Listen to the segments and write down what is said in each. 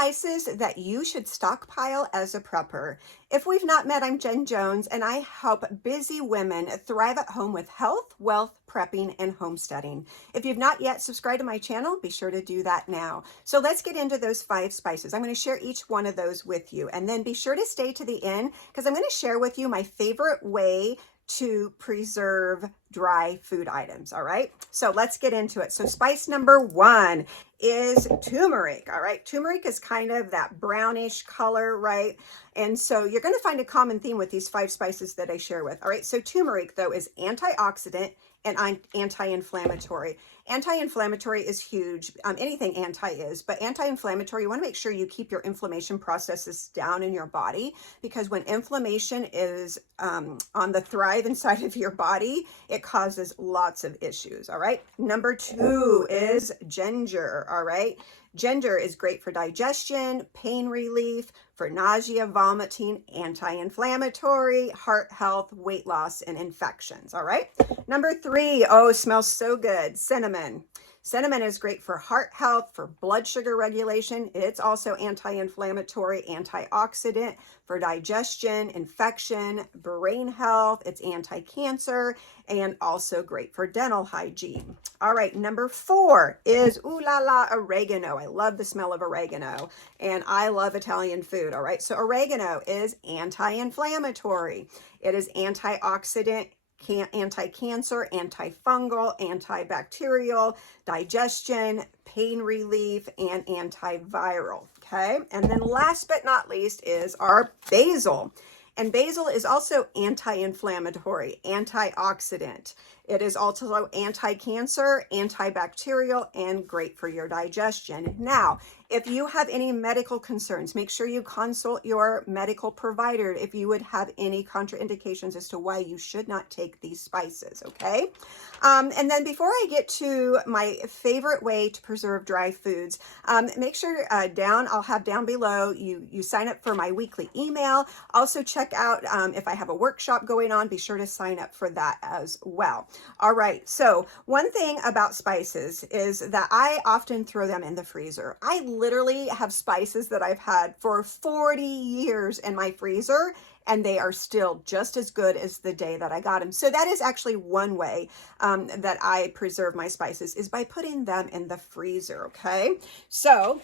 Spices that you should stockpile as a prepper. If we've not met, I'm Jen Jones, and I help busy women thrive at home with health, wealth, prepping, and homesteading. If you've not yet subscribed to my channel, be sure to do that now. So let's get into those 5 spices. I'm going to share each one of those with you, and then be sure to stay to the end because I'm going to share with you my favorite way to preserve dry food items. All right, so let's get into it. So spice number 1 is turmeric. All right, turmeric is kind of that brownish color, right? And so you're going to find a common theme with these 5 spices that I share with. All right, so turmeric though is antioxidant and anti-inflammatory. Anti-inflammatory is huge. Anything anti is, but anti-inflammatory, you want to make sure you keep your inflammation processes down in your body, because when inflammation is on the thrive inside of your body, it causes lots of issues. All right. Number 2 is ginger. All right. Ginger is great for digestion, pain relief, for nausea, vomiting, anti-inflammatory, heart health, weight loss, and infections. All right. Number 3, oh, smells so good. Cinnamon. Cinnamon is great for heart health, for blood sugar regulation. It's also anti-inflammatory, antioxidant, for digestion, infection, brain health. It's anti-cancer, and also great for dental hygiene. All right, number 4 is ooh la la oregano. I love the smell of oregano, and I love Italian food. All right, so oregano is anti-inflammatory. It is antioxidant, anti-cancer, antifungal, antibacterial, digestion, pain relief, and antiviral. Okay, and then last but not least is our basil. And basil is also anti-inflammatory, antioxidant. It is also anti-cancer, antibacterial, and great for your digestion. Now, if you have any medical concerns, make sure you consult your medical provider if you would have any contraindications as to why you should not take these spices, okay? And then before I get to my favorite way to preserve dry foods, make sure I'll have down below, you sign up for my weekly email. Also check out if I have a workshop going on, be sure to sign up for that as well. All right, so one thing about spices is that I often throw them in the freezer. I literally have spices that I've had for 40 years in my freezer, and they are still just as good as the day that I got them. So that is actually one way that I preserve my spices, is by putting them in the freezer, okay? So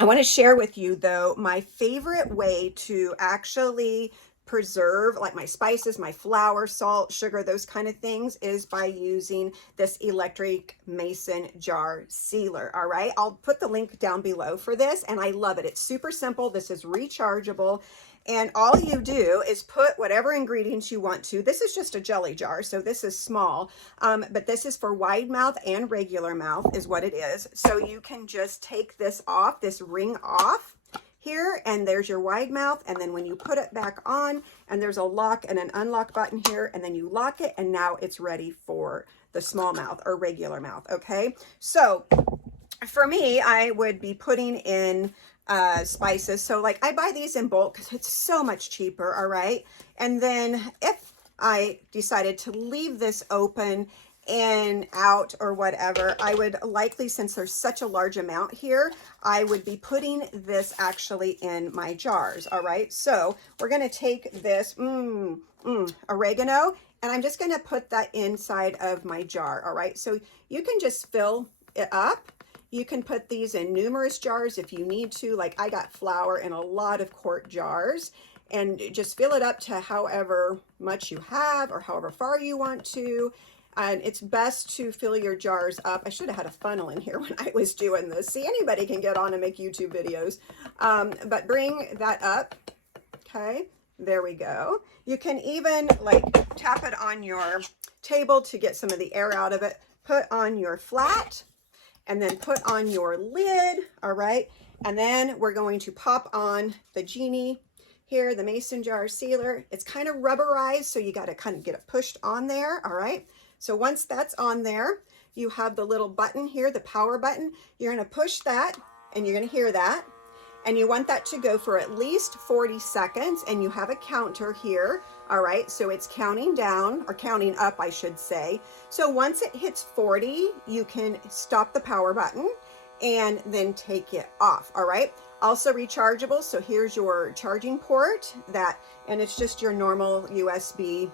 I want to share with you, though, my favorite way to actually preserve like my spices, my flour, salt, sugar, those kind of things, is by using this electric mason jar sealer. All right, I'll put the link down below for this, and I love it. It's super simple. This is rechargeable, and all you do is put whatever ingredients you want to. This is just a jelly jar, so this is small, but this is for wide mouth and regular mouth is what it is. So you can just take this off, this ring off here, and there's your wide mouth, and then when you put it back on, and there's a lock and an unlock button here, and then you lock it, and now it's ready for the small mouth or regular mouth. Okay, so for me, I would be putting in spices. So like I buy these in bulk because it's so much cheaper. All right, and then if I decided to leave this open and out or whatever, I would likely, since there's such a large amount here, I would be putting this actually in my jars. All right, so we're going to take this oregano, and I'm just going to put that inside of my jar. All right, so you can just fill it up. You can put these in numerous jars if you need to. Like I got flour in a lot of quart jars, and just fill it up to however much you have or however far you want to. And it's best to fill your jars up. I should have had a funnel in here when I was doing this. See, anybody can get on and make YouTube videos. But bring that up. Okay, there we go. You can even like tap it on your table to get some of the air out of it. Put on your flat, and then put on your lid. All right, and then we're going to pop on the genie here, the mason jar sealer. It's kind of rubberized, so you got to kind of get it pushed on there. All right, so once that's on there, you have the little button here, the power button. You're going to push that, and you're going to hear that, and you want that to go for at least 40 seconds, and you have a counter here. All right, so it's counting down, or counting up, I should say. So once it hits 40, you can stop the power button and then take it off. All right, Also rechargeable, so here's your charging port, and it's just your normal USB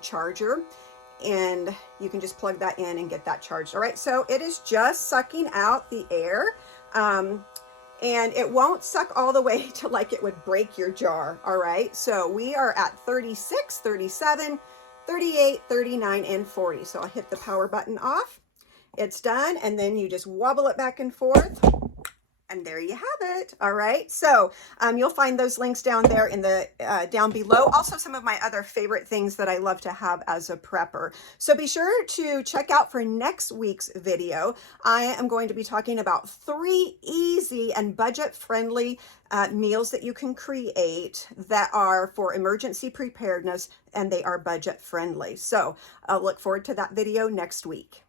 charger, and you can just plug that in and get that charged. All right, so it is just sucking out the air, and it won't suck all the way to like it would break your jar. All right, so we are at 36, 37, 38, 39, and 40. So I'll hit the power button off. It's done, and then you just wobble it back and forth. And there you have it. All right. So you'll find those links down there in the down below. Also, some of my other favorite things that I love to have as a prepper. So be sure to check out for next week's video. I am going to be talking about 3 easy and budget-friendly meals that you can create that are for emergency preparedness, and they are budget-friendly. So I'll look forward to that video next week.